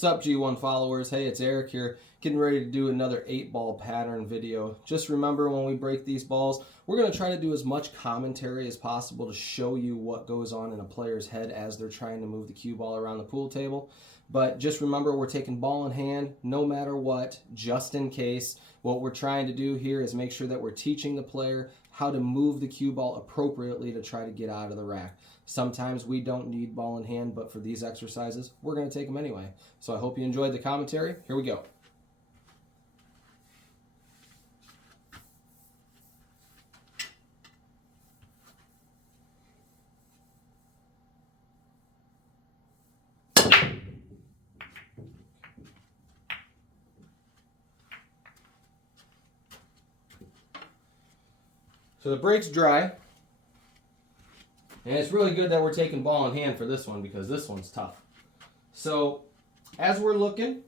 What's up, G1 followers? Hey, it's Eric here, getting ready to do another 8-ball pattern video. Just remember, when we break these balls, we're going to try to do as much commentary as possible to show you what goes on in a player's head as they're trying to move the cue ball around the pool table. But just remember, we're taking ball in hand no matter what, just in case. What we're trying to do here is make sure that we're teaching the player how to move the cue ball appropriately to try to get out of the rack. Sometimes we don't need ball in hand, but for these exercises, we're going to take them anyway. So I hope you enjoyed the commentary. Here we go. So the break's dry, and it's really good that we're taking ball in hand for this one because this one's tough. So as we're looking,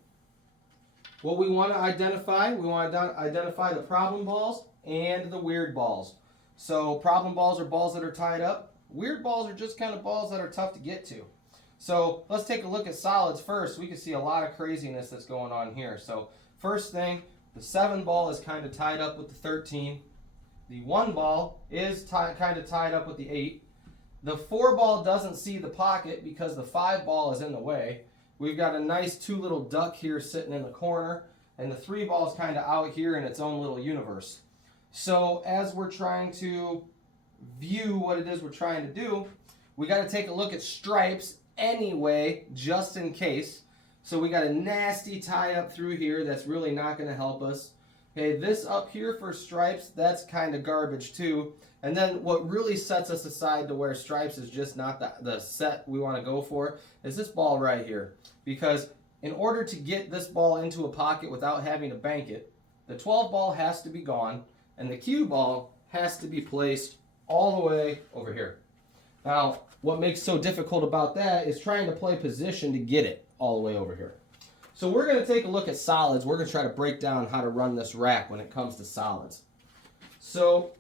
what we want to identify the problem balls and the weird balls. So problem balls are balls that are tied up. Weird balls are just kind of balls that are tough to get to. So let's take a look at solids first. We can see a lot of craziness that's going on here. So first thing, the 7 ball is kind of tied up with the 13. The 1 ball is kind of tied up with the 8. The 4 ball doesn't see the pocket because the 5 ball is in the way. We've got a nice 2 little duck here sitting in the corner, and the 3 ball is kind of out here in its own little universe. So as we're trying to view what it is we're trying to do, we got to take a look at stripes anyway, just in case. So we got a nasty tie up through here that's really not going to help us. Okay, this up here for stripes, that's kind of garbage too. And then what really sets us aside to where stripes is just not the set we want to go for is this ball right here. Because in order to get this ball into a pocket without having to bank it, the 12 ball has to be gone and the cue ball has to be placed all the way over here. Now, what makes so difficult about that is trying to play position to get it all the way over here. So we're going to take a look at solids. We're going to try to break down how to run this rack when it comes to solids. So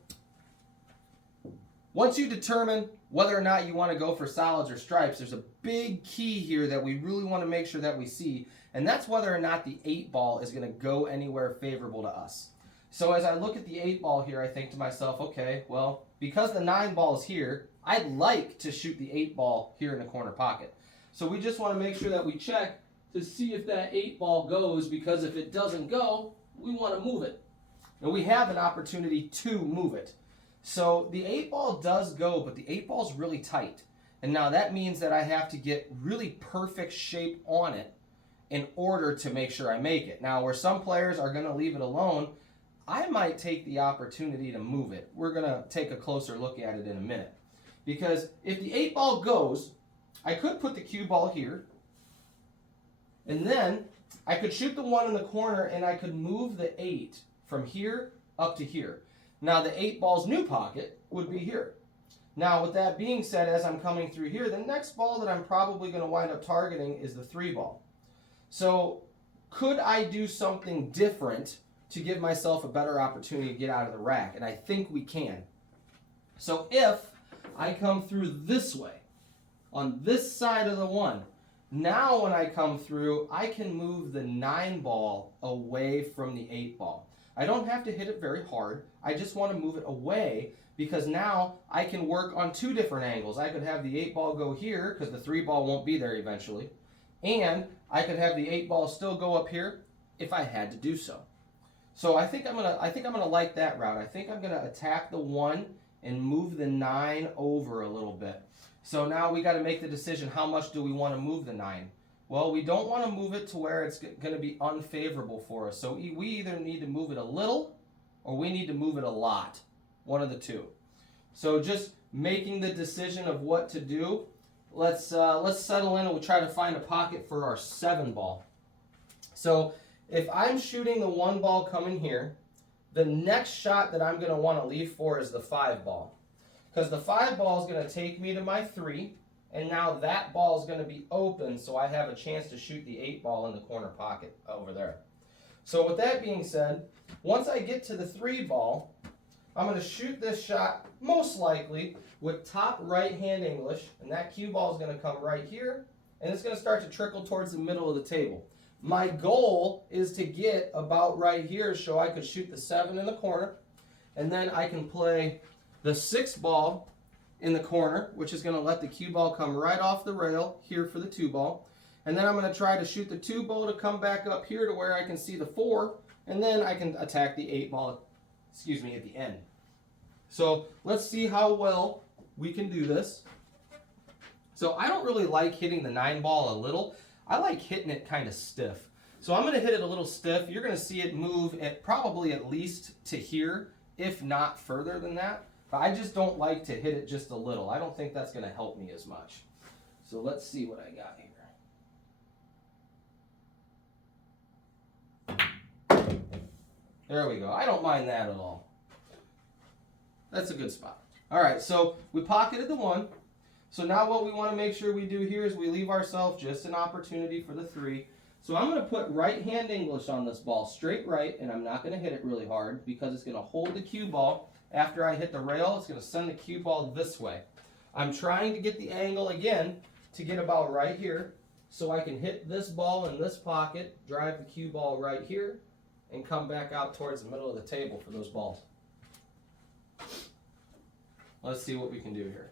once you determine whether or not you want to go for solids or stripes, there's a big key here that we really want to make sure that we see, and that's whether or not the 8 ball is going to go anywhere favorable to us. So as I look at the 8 ball here, I think to myself, okay, well, because the 9 ball is here, I'd like to shoot the 8 ball here in the corner pocket. So we just want to make sure that we check to see if that 8 ball goes, because if it doesn't go, we want to move it. And we have an opportunity to move it. So the 8 ball does go, but the 8 ball is really tight. And now that means that I have to get really perfect shape on it in order to make sure I make it. Now, where some players are going to leave it alone, I might take the opportunity to move it. We're going to take a closer look at it in a minute. Because if the 8 ball goes, I could put the cue ball here, and then I could shoot the 1 in the corner and I could move the 8 from here up to here. Now the 8 ball's new pocket would be here. Now with that being said, as I'm coming through here, the next ball that I'm probably going to wind up targeting is the 3 ball. So could I do something different to give myself a better opportunity to get out of the rack? And I think we can. So if I come through this way, on this side of the 1, now when I come through, I can move the 9 ball away from the 8 ball. I don't have to hit it very hard. I just want to move it away because now I can work on 2 different angles. I could have the 8 ball go here because the 3 ball won't be there eventually. And I could have the 8 ball still go up here if I had to do so. So I think I'm gonna like that route. I think I'm gonna attack the 1 and move the 9 over a little bit. So now we got to make the decision, how much do we want to move the 9? Well, we don't want to move it to where it's going to be unfavorable for us. So we either need to move it a little or we need to move it a lot. One of the two. So just making the decision of what to do. Let's settle in and we'll try to find a pocket for our 7 ball. So if I'm shooting the 1 ball coming here, the next shot that I'm going to want to leave for is the 5 ball. Because the 5 ball is going to take me to my 3, and now that ball is going to be open, so I have a chance to shoot the 8 ball in the corner pocket over there. So with that being said, once I get to the 3 ball, I'm going to shoot this shot most likely with top right hand English, and that cue ball is going to come right here, and it's going to start to trickle towards the middle of the table. My goal is to get about right here so I could shoot the 7 in the corner, and then I can play the 6 ball in the corner, which is going to let the cue ball come right off the rail here for the 2 ball. And then I'm going to try to shoot the 2 ball to come back up here to where I can see the 4, and then I can attack the 8 ball, at the end. So let's see how well we can do this. So I don't really like hitting the 9 ball a little. I like hitting it kind of stiff. So I'm going to hit it a little stiff. You're going to see it move at probably at least to here, if not further than that. But I just don't like to hit it just a little. I don't think that's going to help me as much. So let's see what I got here. There we go. I don't mind that at all. That's a good spot. All right, so we pocketed the 1. So now what we want to make sure we do here is we leave ourselves just an opportunity for the 3. So I'm going to put right hand English on this ball, straight right, and I'm not going to hit it really hard because it's going to hold the cue ball. After I hit the rail, it's going to send the cue ball this way. I'm trying to get the angle again to get about right here so I can hit this ball in this pocket, drive the cue ball right here, and come back out towards the middle of the table for those balls. Let's see what we can do here.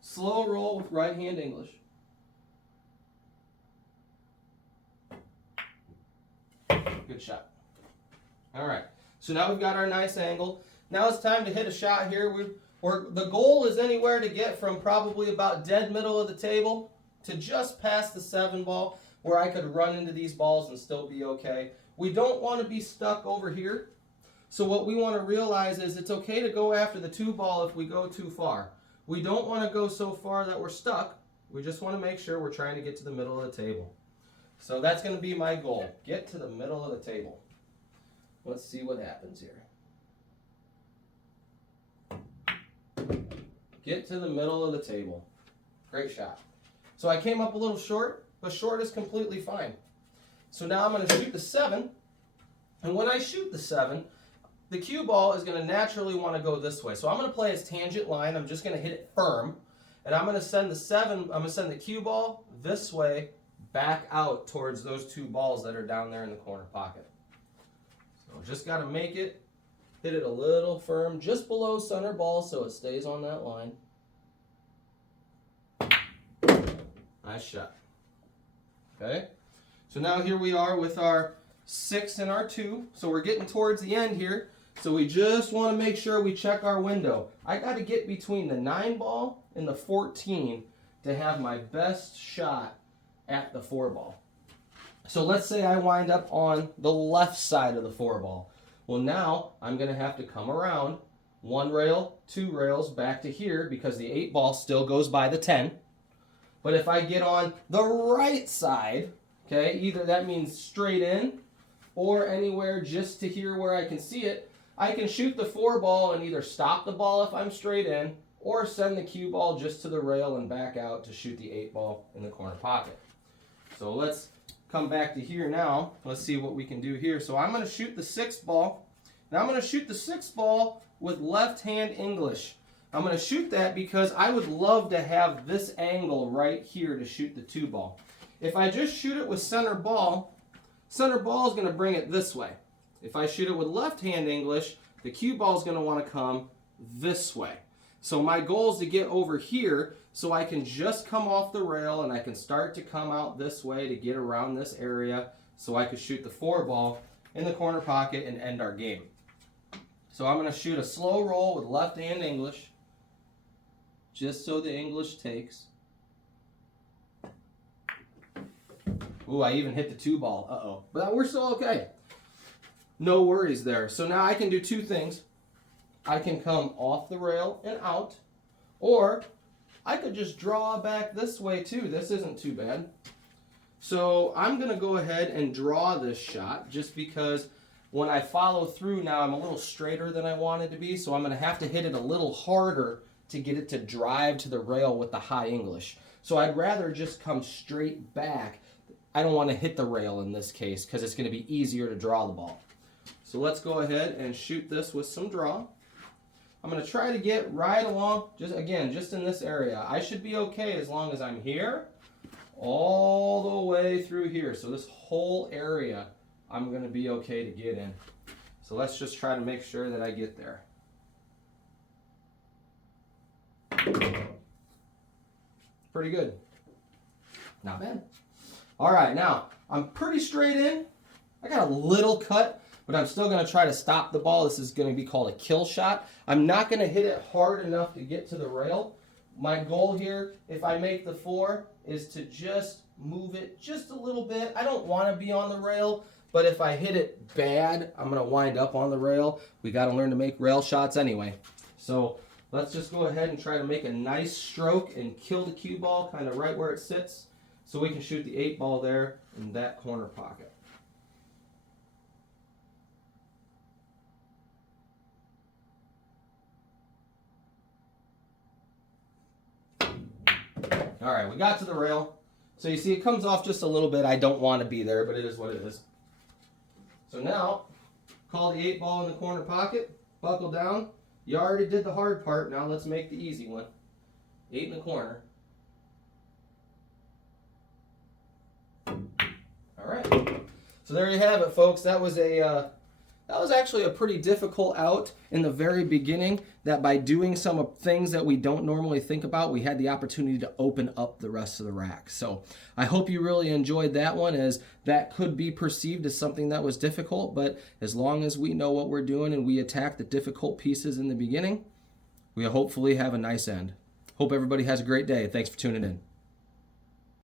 Slow roll with right hand English. Good shot. All right, so now we've got our nice angle. Now it's time to hit a shot here. The goal is anywhere to get from probably about dead middle of the table to just past the 7 ball where I could run into these balls and still be okay. We don't want to be stuck over here. So what we want to realize is it's okay to go after the 2 ball if we go too far. We don't want to go so far that we're stuck. We just want to make sure we're trying to get to the middle of the table. So that's going to be my goal. Get to the middle of the table. Let's see what happens here. Get to the middle of the table. Great shot. So I came up a little short, but short is completely fine. So now I'm going to shoot the 7. And when I shoot the 7, the cue ball is going to naturally want to go this way. So I'm going to play its tangent line. I'm just going to hit it firm. And I'm going to send the 7, I'm going to send the cue ball this way, back out towards those 2 balls that are down there in the corner pocket. So just got to make it, hit it a little firm, just below center ball so it stays on that line. Nice shot. Okay. So now here we are with our 6 and our 2. So we're getting towards the end here. So we just want to make sure we check our window. I got to get between the 9 ball and the 14 to have my best shot at the 4 ball. So let's say I wind up on the left side of the 4 ball. Well, now I'm going to have to come around 1 rail, 2 rails back to here because the 8 ball still goes by the 10. But if I get on the right side, okay, either that means straight in or anywhere just to here where I can see it, I can shoot the 4 ball and either stop the ball if I'm straight in or send the cue ball just to the rail and back out to shoot the 8 ball in the corner pocket. So let's come back to here now. Let's see what we can do here. So I'm going to shoot the 6 ball. Now I'm going to shoot the 6 ball with left hand English. I'm going to shoot that because I would love to have this angle right here to shoot the 2 ball. If I just shoot it with center ball is going to bring it this way. If I shoot it with left hand English, the cue ball is going to want to come this way. So my goal is to get over here so I can just come off the rail and I can start to come out this way to get around this area so I could shoot the 4 ball in the corner pocket and end our game. So I'm going to shoot a slow roll with left hand English just so the English takes. Ooh, I even hit the 2 ball. Uh-oh. But we're still okay. No worries there. So now I can do 2 things. I can come off the rail and out, or I could just draw back this way too. This isn't too bad. So I'm going to go ahead and draw this shot just because when I follow through now I'm a little straighter than I wanted to be, so I'm going to have to hit it a little harder to get it to drive to the rail with the high English. So I'd rather just come straight back. I don't want to hit the rail in this case because it's going to be easier to draw the ball. So let's go ahead and shoot this with some draw. I'm going to try to get right along, just in this area. I should be okay as long as I'm here all the way through here. So this whole area I'm going to be okay to get in. So let's just try to make sure that I get there. Pretty good. Not bad. All right, now I'm pretty straight in. I got a little cut, but I'm still going to try to stop the ball. This is going to be called a kill shot. I'm not going to hit it hard enough to get to the rail. My goal here, if I make the 4, is to just move it just a little bit. I don't want to be on the rail, but if I hit it bad, I'm going to wind up on the rail. We got to learn to make rail shots anyway. So let's just go ahead and try to make a nice stroke and kill the cue ball kind of right where it sits so we can shoot the 8 ball there in that corner pocket. All right, we got to the rail. So you see it comes off just a little bit. I don't want to be there, but it is what it is. So now, call the 8 ball in the corner pocket, buckle down. You already did the hard part. Now let's make the easy one. 8 in the corner. All right. So there you have it, folks. That was actually a pretty difficult out in the very beginning, that by doing some of things that we don't normally think about, we had the opportunity to open up the rest of the rack. So I hope you really enjoyed that one, as that could be perceived as something that was difficult, but as long as we know what we're doing and we attack the difficult pieces in the beginning, we hopefully have a nice end. Hope everybody has a great day. Thanks for tuning in.